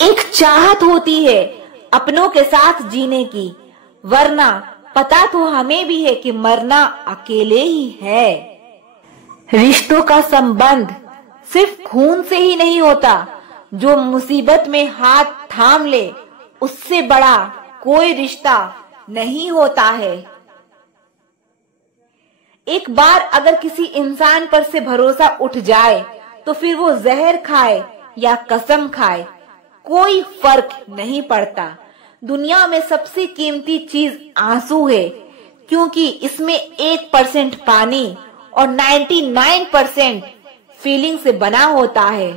एक चाहत होती है अपनों के साथ जीने की, वरना पता तो हमें भी है कि मरना अकेले ही है। रिश्तों का संबंध सिर्फ खून से ही नहीं होता, जो मुसीबत में हाथ थाम ले उससे बड़ा कोई रिश्ता नहीं होता है। एक बार अगर किसी इंसान पर से भरोसा उठ जाए तो फिर वो जहर खाए या कसम खाए, कोई फर्क नहीं पड़ता। दुनिया में सबसे कीमती चीज आंसू है, क्योंकि इसमें 1% पानी और 99% फीलिंग से बना होता है।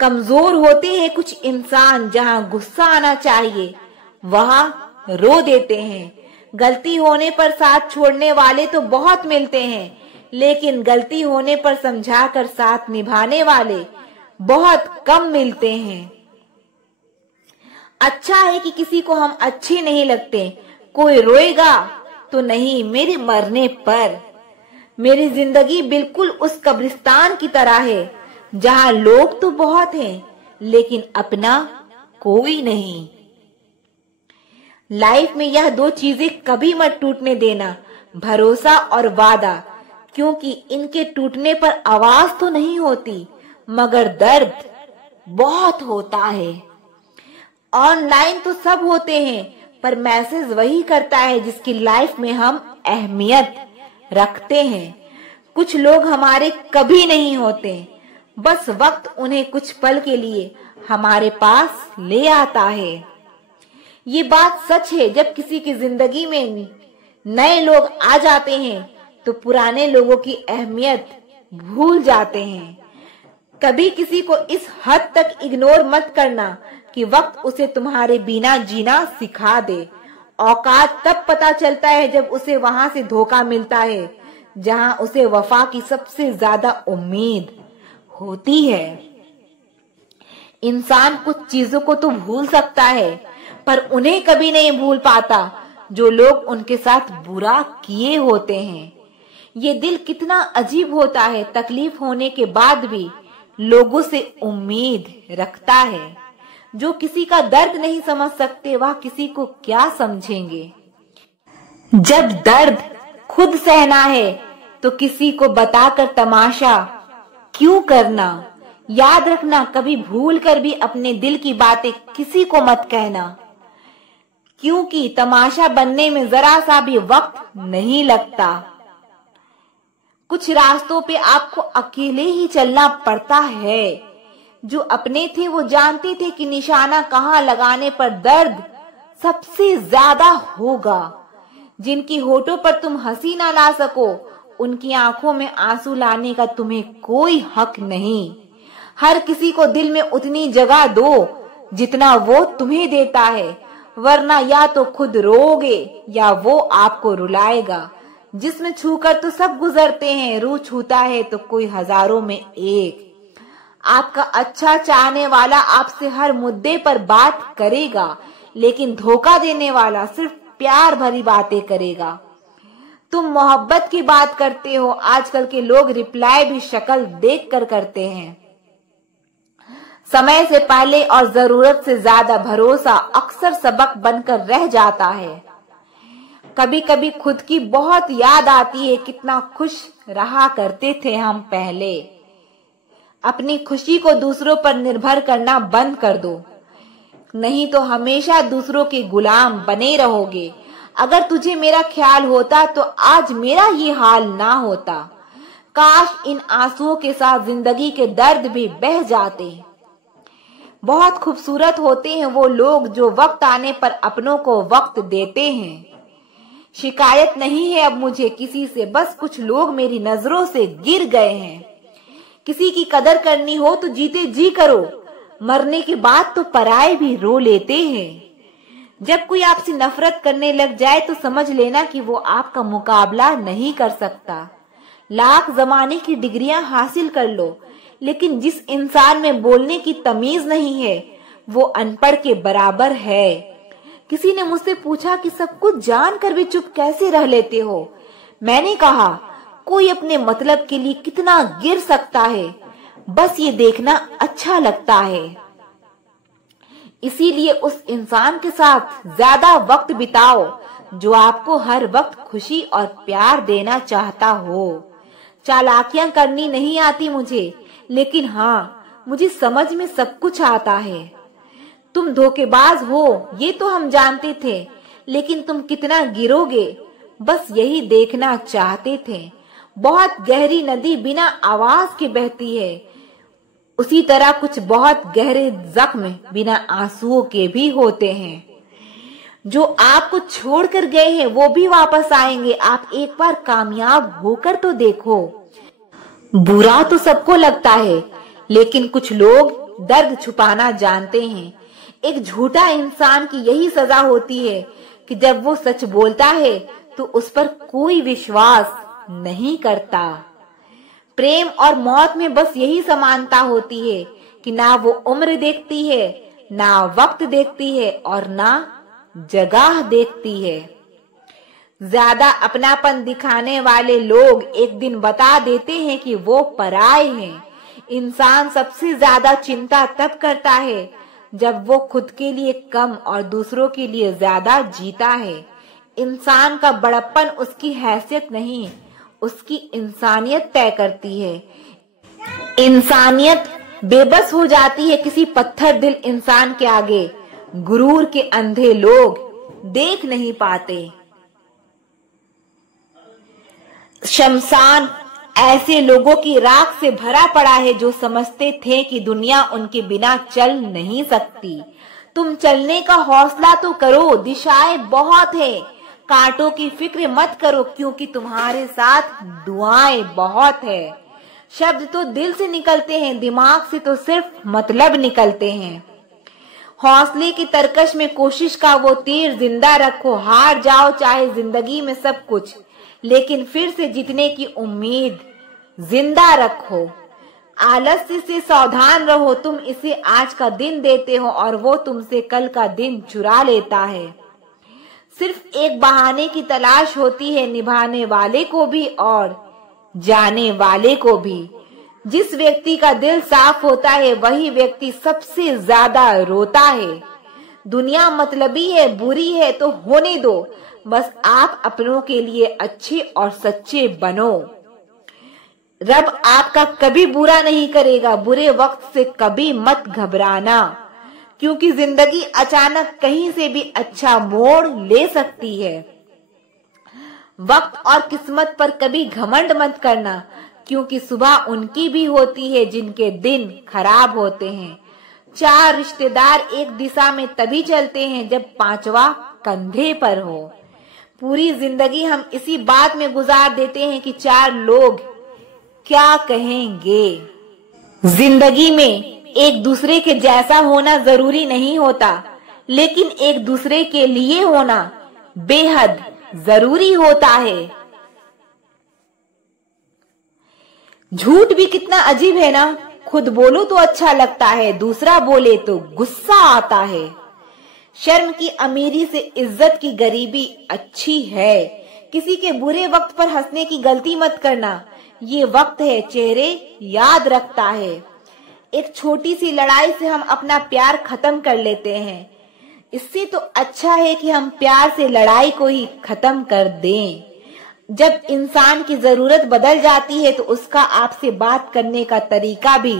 कमजोर होते हैं कुछ इंसान, जहां गुस्सा आना चाहिए वहां रो देते हैं। गलती होने पर साथ छोड़ने वाले तो बहुत मिलते हैं, लेकिन गलती होने पर समझाकर साथ निभाने वाले बहुत कम मिलते हैं। अच्छा है कि किसी को हम अच्छे नहीं लगते। कोई रोएगा तो नहीं मेरे मरने पर। मेरी जिंदगी बिल्कुल उस कब्रिस्तान की तरह है, जहां लोग तो बहुत हैं, लेकिन अपना कोई नहीं। लाइफ में यह 2 चीजें कभी मत टूटने देना, भरोसा और वादा, क्योंकि इनके टूटने पर आवाज तो नहीं होती, मगर दर्द बहुत होता है। ऑनलाइन तो सब होते हैं, पर मैसेज वही करता है जिसकी लाइफ में हम अहमियत रखते हैं। कुछ लोग हमारे कभी नहीं होते, बस वक्त उन्हें कुछ पल के लिए हमारे पास ले आता है। ये बात सच है, जब किसी की जिंदगी में नए लोग आ जाते हैं तो पुराने लोगों की अहमियत भूल जाते हैं। कभी किसी को इस हद तक इग्नोर मत करना कि वक्त उसे तुम्हारे बिना जीना सिखा दे। औकात तब पता चलता है जब उसे वहां से धोखा मिलता है जहां उसे वफा की सबसे ज्यादा उम्मीद होती है। इंसान कुछ चीजों को तो भूल सकता है, पर उन्हें कभी नहीं भूल पाता जो लोग उनके साथ बुरा किए होते हैं। ये दिल कितना अजीब होता है, तकलीफ होने के बाद भी लोगों से उम्मीद रखता है। जो किसी का दर्द नहीं समझ सकते वह किसी को क्या समझेंगे। जब दर्द खुद सहना है तो किसी को बताकर तमाशा क्यों करना। याद रखना, कभी भूल कर भी अपने दिल की बातें किसी को मत कहना, क्योंकि तमाशा बनने में जरा सा भी वक्त नहीं लगता। कुछ रास्तों पे आपको अकेले ही चलना पड़ता है। जो अपने थे वो जानते थे कि निशाना कहाँ लगाने पर दर्द सबसे ज्यादा होगा। जिनकी होठों पर तुम हंसी ना ला सको, उनकी आंखों में आंसू लाने का तुम्हें कोई हक नहीं। हर किसी को दिल में उतनी जगह दो जितना वो तुम्हें देता है, वरना या तो खुद रोओगे या वो आपको रुलाएगा। जिस्म छूकर तो सब गुजरते हैं, रूह छूता है तो कोई हजारों में एक। आपका अच्छा चाहने वाला आपसे हर मुद्दे पर बात करेगा, लेकिन धोखा देने वाला सिर्फ प्यार भरी बातें करेगा। तुम मोहब्बत की बात करते हो, आजकल के लोग रिप्लाई भी शक्ल देखकर करते हैं। समय से पहले और जरूरत से ज्यादा भरोसा अक्सर सबक बनकर रह जाता है। कभी कभी खुद की बहुत याद आती है, कितना खुश रहा करते थे हम पहले। अपनी खुशी को दूसरों पर निर्भर करना बंद कर दो, नहीं तो हमेशा दूसरों के गुलाम बने रहोगे। अगर तुझे मेरा ख्याल होता तो आज मेरा ये हाल ना होता। काश इन आंसुओं के साथ जिंदगी के दर्द भी बह जाते। बहुत खूबसूरत होते हैं वो लोग जो वक्त आने पर अपनों को वक्त देते हैं। शिकायत नहीं है अब मुझे किसी से, बस कुछ लोग मेरी नजरों से गिर गए हैं। किसी की कदर करनी हो तो जीते जी करो, मरने के बाद तो पराए भी रो लेते हैं। जब कोई आपसे नफरत करने लग जाए तो समझ लेना कि वो आपका मुकाबला नहीं कर सकता। लाख जमाने की डिग्रियां हासिल कर लो, लेकिन जिस इंसान में बोलने की तमीज नहीं है वो अनपढ़ के बराबर है। किसी ने मुझसे पूछा कि सब कुछ जानकर भी चुप कैसे रह लेते हो। मैंने कहा, कोई अपने मतलब के लिए कितना गिर सकता है, बस ये देखना अच्छा लगता है। इसीलिए उस इंसान के साथ ज्यादा वक्त बिताओ जो आपको हर वक्त खुशी और प्यार देना चाहता हो। चालाकियां करनी नहीं आती मुझे, लेकिन हाँ, मुझे समझ में सब कुछ आता है। तुम धोखेबाज हो ये तो हम जानते थे, लेकिन तुम कितना गिरोगे बस यही देखना चाहते थे। बहुत गहरी नदी बिना आवाज के बहती है, उसी तरह कुछ बहुत गहरे जख्म बिना आंसुओं के भी होते हैं। जो आपको छोड़कर गए हैं वो भी वापस आएंगे। आप एक बार कामयाब होकर तो देखो। बुरा तो सबको लगता है, लेकिन कुछ लोग दर्द छुपाना जानते हैं। एक झूठा इंसान की यही सजा होती है कि जब वो सच बोलता है तो उस पर कोई विश्वास नहीं करता। प्रेम और मौत में बस यही समानता होती है कि ना वो उम्र देखती है, ना वक्त देखती है और ना जगह देखती है। ज्यादा अपनापन दिखाने वाले लोग एक दिन बता देते हैं कि वो पराये हैं। इंसान सबसे ज्यादा चिंता तब करता है जब वो खुद के लिए कम और दूसरों के लिए ज्यादा जीता है। इंसान का बड़प्पन उसकी हैसियत नहीं, उसकी इंसानियत तय करती है। इंसानियत बेबस हो जाती है किसी पत्थर दिल इंसान के आगे। गुरूर के अंधे लोग देख नहीं पाते। शमशान ऐसे लोगों की राख से भरा पड़ा है जो समझते थे कि दुनिया उनके बिना चल नहीं सकती। तुम चलने का हौसला तो करो, दिशाएं बहुत है। कांटों की फिक्र मत करो क्योंकि तुम्हारे साथ दुआएं बहुत है। शब्द तो दिल से निकलते हैं, दिमाग से तो सिर्फ मतलब निकलते हैं। हौसले की तरकश में कोशिश का वो तीर जिंदा रखो। हार जाओ चाहे जिंदगी में सब कुछ, लेकिन फिर से जीतने की उम्मीद जिंदा रखो। आलस्य से सावधान रहो, तुम इसे आज का दिन देते हो और वो तुमसे कल का दिन चुरा लेता है। सिर्फ एक बहाने की तलाश होती है निभाने वाले को भी और जाने वाले को भी। जिस व्यक्ति का दिल साफ होता है वही व्यक्ति सबसे ज्यादा रोता है। दुनिया मतलबी है, बुरी है तो होने दो, बस आप अपनों के लिए अच्छे और सच्चे बनो। रब आपका कभी बुरा नहीं करेगा। बुरे वक्त से कभी मत घबराना, क्योंकि जिंदगी अचानक कहीं से भी अच्छा मोड़ ले सकती है। वक्त और किस्मत पर कभी घमंड मत करना, क्योंकि सुबह उनकी भी होती है जिनके दिन खराब होते हैं। 4 रिश्तेदार एक दिशा में तभी चलते हैं जब 5वां कंधे पर हो। पूरी जिंदगी हम इसी बात में गुजार देते हैं कि 4 लोग क्या कहेंगे। जिंदगी में एक दूसरे के जैसा होना जरूरी नहीं होता, लेकिन एक दूसरे के लिए होना बेहद जरूरी होता है। झूठ भी कितना अजीब है ना। खुद बोलो तो अच्छा लगता है, दूसरा बोले तो गुस्सा आता है। शर्म की अमीरी से इज्जत की गरीबी अच्छी है। किसी के बुरे वक्त पर हंसने की गलती मत करना। ये वक्त है, चेहरे याद रखता है। एक छोटी सी लड़ाई से हम अपना प्यार खत्म कर लेते हैं। इससे तो अच्छा है कि हम प्यार से लड़ाई को ही खत्म कर दें। जब इंसान की जरूरत बदल जाती है तो उसका आपसे बात करने का तरीका भी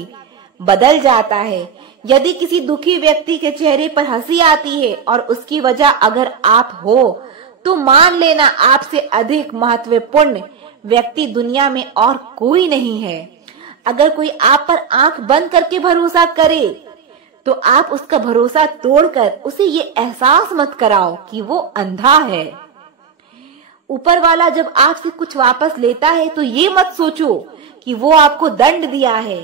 बदल जाता है। यदि किसी दुखी व्यक्ति के चेहरे पर हंसी आती है और उसकी वजह अगर आप हो, तो मान लेना आपसे अधिक महत्वपूर्ण व्यक्ति दुनिया में और कोई नहीं है। अगर कोई आप पर आंख बंद करके भरोसा करे, तो आप उसका भरोसा तोड़कर उसे ये एहसास मत कराओ कि वो अंधा है। ऊपर वाला जब आपसे कुछ वापस लेता है तो ये मत सोचो कि वो आपको दंड दिया है।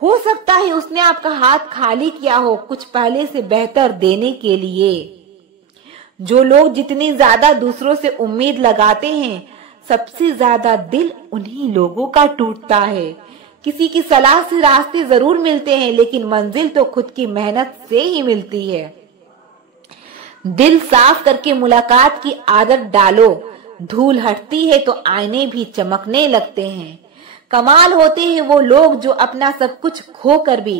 हो सकता है उसने आपका हाथ खाली किया हो कुछ पहले से बेहतर देने के लिए। जो लोग जितनी ज्यादा दूसरों से उम्मीद लगाते हैं, सबसे ज्यादा दिल उन्हीं लोगों का टूटता है। किसी की सलाह से रास्ते जरूर मिलते हैं, लेकिन मंजिल तो खुद की मेहनत से ही मिलती है। दिल साफ करके मुलाकात की आदत डालो। धूल हटती है तो आईने भी चमकने लगते हैं। कमाल होते हैं वो लोग जो अपना सब कुछ खोकर भी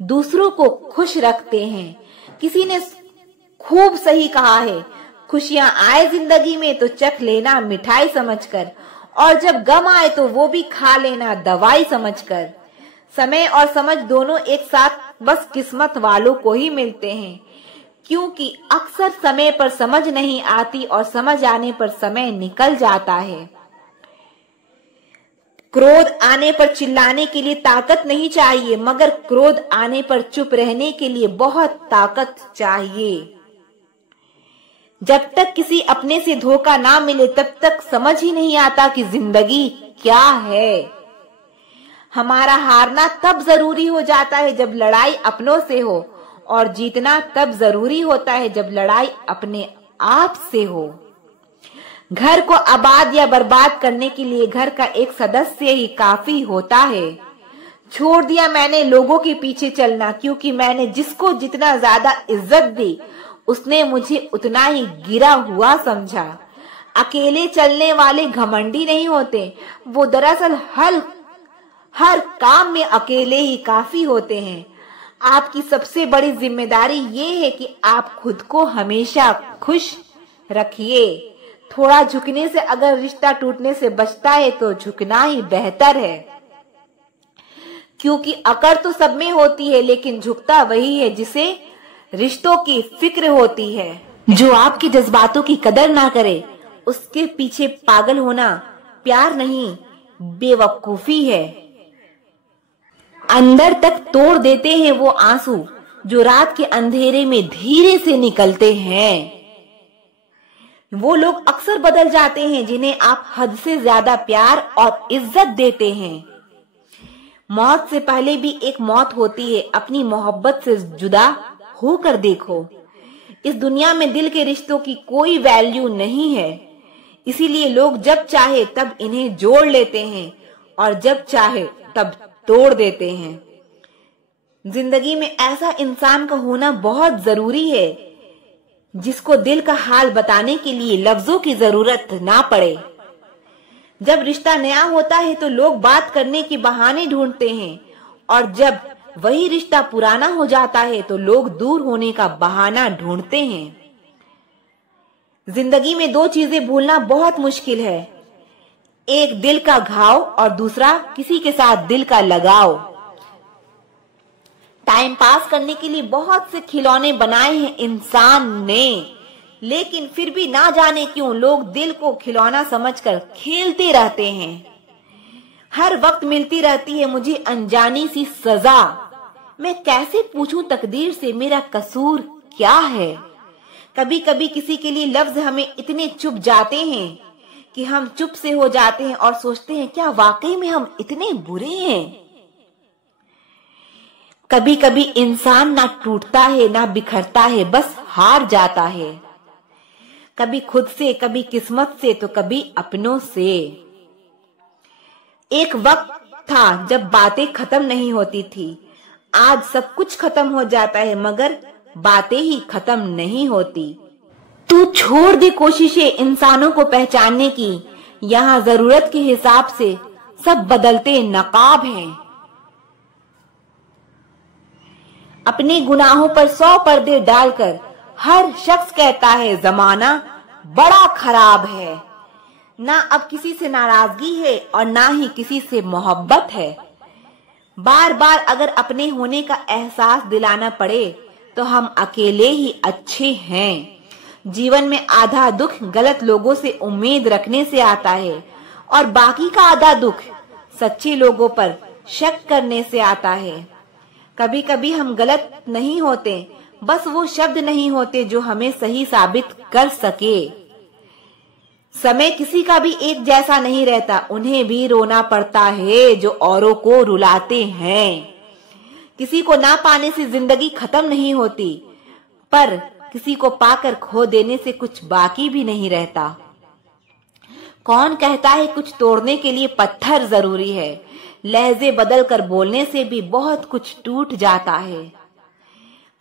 दूसरों को खुश रखते हैं। किसी ने खूब सही कहा है, खुशियां आए जिंदगी में तो चख लेना मिठाई समझकर, और जब गम आए तो वो भी खा लेना दवाई समझकर। समय और समझ दोनों एक साथ बस किस्मत वालों को ही मिलते हैं, क्योंकि अक्सर समय पर समझ नहीं आती और समझ आने पर समय निकल जाता है। क्रोध आने पर चिल्लाने के लिए ताकत नहीं चाहिए, मगर क्रोध आने पर चुप रहने के लिए बहुत ताकत चाहिए। जब तक किसी अपने से धोखा ना मिले तब तक समझ ही नहीं आता कि जिंदगी क्या है। हमारा हारना तब जरूरी हो जाता है जब लड़ाई अपनों से हो, और जीतना तब जरूरी होता है जब लड़ाई अपने आप से हो। घर को आबाद या बर्बाद करने के लिए घर का एक सदस्य ही काफी होता है। छोड़ दिया मैंने लोगों के पीछे चलना, क्योंकि मैंने जिसको जितना ज्यादा इज्जत दी उसने मुझे उतना ही गिरा हुआ समझा। अकेले चलने वाले घमंडी नहीं होते, वो दरअसल हर काम में अकेले ही काफी होते हैं। आपकी सबसे बड़ी जिम्मेदारी ये है कि आप खुद को हमेशा खुश रखिए। थोड़ा झुकने से अगर रिश्ता टूटने से बचता है तो झुकना ही बेहतर है, क्योंकि अकड़ तो सब में होती है, लेकिन झुकता वही है जिसे रिश्तों की फिक्र होती है। जो आपके जज्बातों की कदर ना करे उसके पीछे पागल होना प्यार नहीं, बेवकूफी है। अंदर तक तोड़ देते हैं वो आंसू जो रात के अंधेरे में धीरे से निकलते हैं। वो लोग अक्सर बदल जाते हैं जिन्हें आप हद से ज्यादा प्यार और इज्जत देते हैं। मौत से पहले भी एक मौत होती है, अपनी मोहब्बत से जुदा होकर देखो। इस दुनिया में दिल के रिश्तों की कोई वैल्यू नहीं है, इसीलिए लोग जब चाहे तब इन्हें जोड़ लेते हैं और जब चाहे तब तोड़ देते हैं। जिंदगी में ऐसा इंसान का होना बहुत जरूरी है जिसको दिल का हाल बताने के लिए लफ्जों की जरूरत ना पड़े। जब रिश्ता नया होता है तो लोग बात करने के बहाने ढूंढते हैं, और जब वही रिश्ता पुराना हो जाता है तो लोग दूर होने का बहाना ढूंढते हैं। जिंदगी में दो चीजें भूलना बहुत मुश्किल है, एक दिल का घाव और दूसरा किसी के साथ दिल का लगाव। टाइम पास करने के लिए बहुत से खिलौने बनाए हैं इंसान ने, लेकिन फिर भी ना जाने क्यों लोग दिल को खिलौना समझकर खेलते रहते हैं। हर वक्त मिलती रहती है मुझे अनजानी सी सजा, मैं कैसे पूछूं तकदीर से मेरा कसूर क्या है। कभी कभी किसी के लिए लफ्ज हमें इतने चुभ जाते हैं कि हम चुप से हो जाते हैं और सोचते हैं क्या वाकई में हम इतने बुरे हैं। कभी कभी इंसान ना टूटता है ना बिखरता है, बस हार जाता है, कभी खुद से, कभी किस्मत से, तो कभी अपनों से। एक वक्त था जब बातें खत्म नहीं होती थी, आज सब कुछ खत्म हो जाता है मगर बातें ही खत्म नहीं होती। तू छोड़ दे कोशिशें इंसानों को पहचानने की, यहाँ जरूरत के हिसाब से सब बदलते नकाब हैं। अपने गुनाहों पर 100 पर्दे डालकर हर शख्स कहता है जमाना बड़ा खराब है। ना अब किसी से नाराजगी है और ना ही किसी से मोहब्बत है। बार बार अगर अपने होने का एहसास दिलाना पड़े तो हम अकेले ही अच्छे हैं। जीवन में आधा दुख गलत लोगों से उम्मीद रखने से आता है और बाकी का आधा दुख सच्चे लोगों पर शक करने से आता है। कभी कभी हम गलत नहीं होते, बस वो शब्द नहीं होते जो हमें सही साबित कर सके। समय किसी का भी एक जैसा नहीं रहता, उन्हें भी रोना पड़ता है जो औरों को रुलाते हैं। किसी को ना पाने से जिंदगी खत्म नहीं होती, पर किसी को पाकर खो देने से कुछ बाकी भी नहीं रहता। कौन कहता है कुछ तोड़ने के लिए पत्थर जरूरी है, लहजे बदल कर बोलने से भी बहुत कुछ टूट जाता है।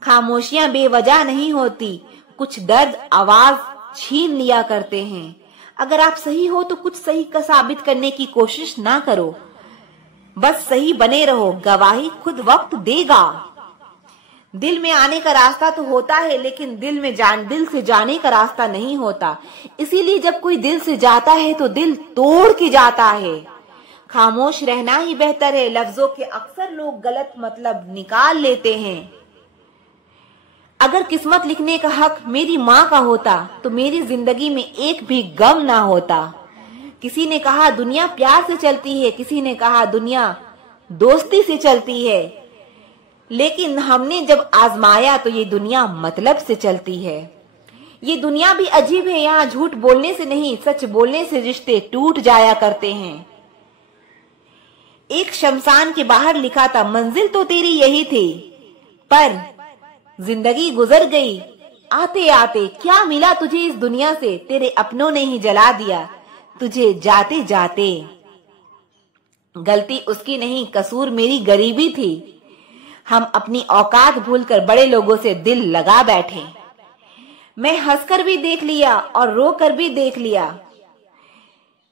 खामोशियां बेवजह नहीं होती, कुछ दर्द आवाज छीन लिया करते हैं। अगर आप सही हो तो कुछ सही का साबित करने की कोशिश ना करो, बस सही बने रहो, गवाही खुद वक्त देगा। दिल में आने का रास्ता तो होता है, लेकिन दिल से जाने का रास्ता नहीं होता। इसीलिए जब कोई दिल से जाता है तो दिल तोड़ के जाता है। खामोश रहना ही बेहतर है। लफ्जों के अक्सर लोग गलत मतलब निकाल लेते हैं। अगर किस्मत लिखने का हक मेरी माँ का होता तो मेरी जिंदगी में एक भी गम ना होता। किसी ने कहा दुनिया प्यार से चलती है, किसी ने कहा दुनिया दोस्ती से चलती है, लेकिन हमने जब आजमाया तो ये दुनिया मतलब से चलती है। ये दुनिया भी अजीब है, यहाँ झूठ बोलने से नहीं, सच बोलने से रिश्ते टूट जाया करते हैं। एक शमशान के बाहर लिखा था, मंजिल तो तेरी यही थी, पर जिंदगी गुजर गई आते आते। क्या मिला तुझे इस दुनिया से, तेरे अपनों ने ही जला दिया तुझे जाते जाते। गलती उसकी नहीं, कसूर मेरी गरीबी थी। हम अपनी औकात भूलकर बड़े लोगों से दिल लगा बैठे। मैं हंसकर भी देख लिया और रोकर भी देख लिया,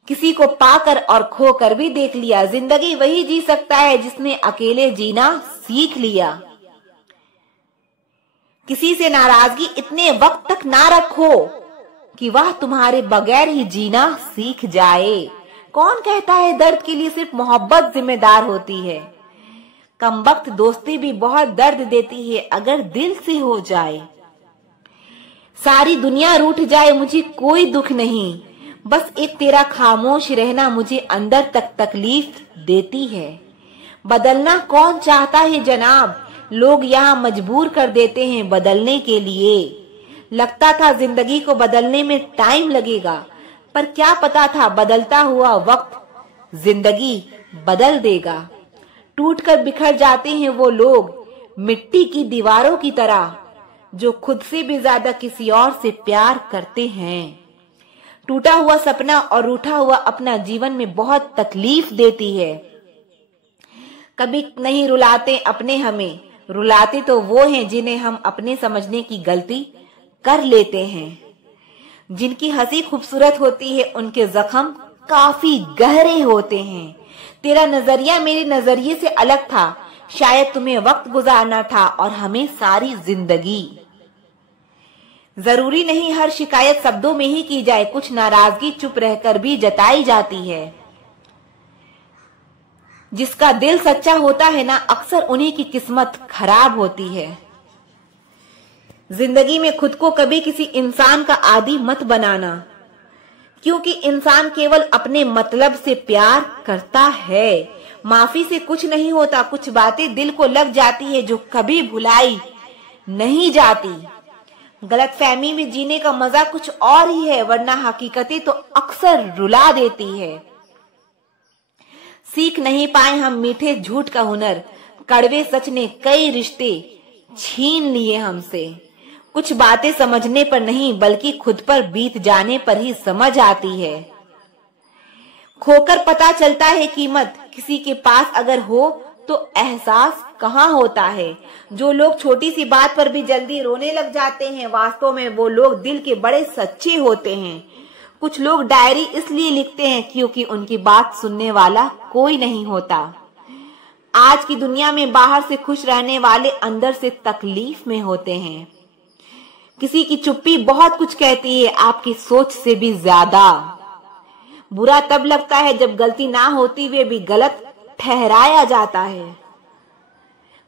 किसी को पाकर और खोकर भी देख लिया। जिंदगी वही जी सकता है जिसने अकेले जीना सीख लिया। किसी से नाराजगी इतने वक्त तक ना रखो कि वह तुम्हारे बगैर ही जीना सीख जाए। कौन कहता है दर्द के लिए सिर्फ मोहब्बत जिम्मेदार होती है। कमबख्त दोस्ती भी बहुत दर्द देती है अगर दिल से हो जाए। सारी दुनिया रूठ जाए मुझे कोई दुख नहीं, बस एक तेरा खामोश रहना मुझे अंदर तक तकलीफ देती है। बदलना कौन चाहता है जनाब, लोग यहाँ मजबूर कर देते हैं बदलने के लिए। लगता था जिंदगी को बदलने में टाइम लगेगा, पर क्या पता था बदलता हुआ वक्त जिंदगी बदल देगा। टूटकर बिखर जाते हैं वो लोग मिट्टी की दीवारों की तरह, जो खुद से भी ज्यादा किसी और से प्यार करते हैं। टूटा हुआ सपना और रूठा हुआ अपना जीवन में बहुत तकलीफ देती है। कभी नहीं रुलाते अपने हमें, रुलाते तो वो हैं जिन्हें हम अपने समझने की गलती कर लेते हैं। जिनकी हंसी खूबसूरत होती है उनके जख्म काफी गहरे होते हैं। तेरा नजरिया मेरे नजरिए से अलग था, शायद तुम्हें वक्त गुजारना था और हमें सारी जिंदगी। जरूरी नहीं हर शिकायत शब्दों में ही की जाए, कुछ नाराजगी चुप रहकर भी जताई जाती है। जिसका दिल सच्चा होता है ना, अक्सर उन्हीं की किस्मत खराब होती है। जिंदगी में खुद को कभी किसी इंसान का आदी मत बनाना, क्योंकि इंसान केवल अपने मतलब से प्यार करता है। माफी से कुछ नहीं होता, कुछ बातें दिल को लग जाती है जो कभी भुलाई नहीं जाती। गलतफहमी में जीने का मजा कुछ और ही है, वरना हकीकतें तो अक्सर रुला देती है। सीख नहीं पाए हम मीठे झूठ का हुनर, कड़वे सच ने कई रिश्ते छीन लिए हमसे। कुछ बातें समझने पर नहीं बल्कि खुद पर बीत जाने पर ही समझ आती है। खोकर पता चलता है कीमत, किसी के पास अगर हो तो एहसास कहाँ होता है। जो लोग छोटी सी बात पर भी जल्दी रोने लग जाते हैं, वास्तव में वो लोग दिल के बड़े सच्चे होते हैं। कुछ लोग डायरी इसलिए लिखते हैं क्योंकि उनकी बात सुनने वाला कोई नहीं होता। आज की दुनिया में बाहर से खुश रहने वाले अंदर से तकलीफ में होते हैं। किसी की चुप्पी बहुत कुछ कहती है, आपकी सोच से भी ज्यादा। बुरा तब लगता है जब गलती ना होती हुए भी गलत ठहराया जाता है।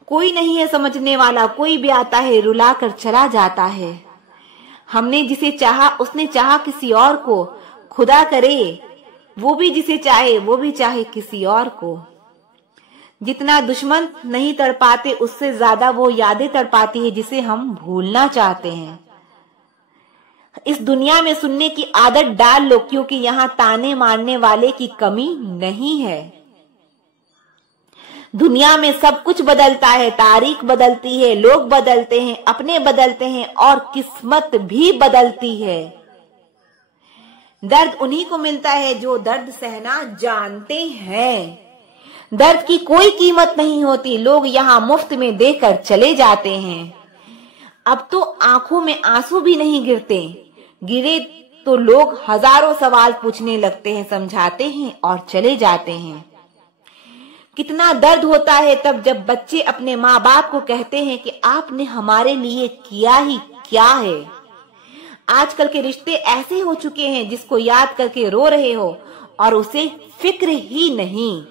कोई नहीं है समझने वाला, कोई भी आता है रुला कर चला जाता है। हमने जिसे चाहा उसने चाहा किसी और को, खुदा करे वो भी जिसे चाहे वो भी चाहे किसी और को। जितना दुश्मन नहीं तड़पाते उससे ज्यादा वो यादें तड़पाती है जिसे हम भूलना चाहते हैं। इस दुनिया में सुनने की आदत डाल लो, क्योंकि यहाँ ताने मारने वाले की कमी नहीं है। दुनिया में सब कुछ बदलता है, तारीख बदलती है, लोग बदलते हैं, अपने बदलते हैं और किस्मत भी बदलती है। दर्द उन्हीं को मिलता है जो दर्द सहना जानते हैं। दर्द की कोई कीमत नहीं होती, लोग यहाँ मुफ्त में देकर चले जाते हैं। अब तो आंखों में आंसू भी नहीं गिरते, गिरे तो लोग हजारों सवाल पूछने लगते हैं, समझाते हैं और चले जाते हैं। कितना दर्द होता है तब जब बच्चे अपने माँ बाप को कहते हैं कि आपने हमारे लिए किया ही क्या है। आजकल के रिश्ते ऐसे हो चुके हैं जिसको याद करके रो रहे हो और उसे फिक्र ही नहीं।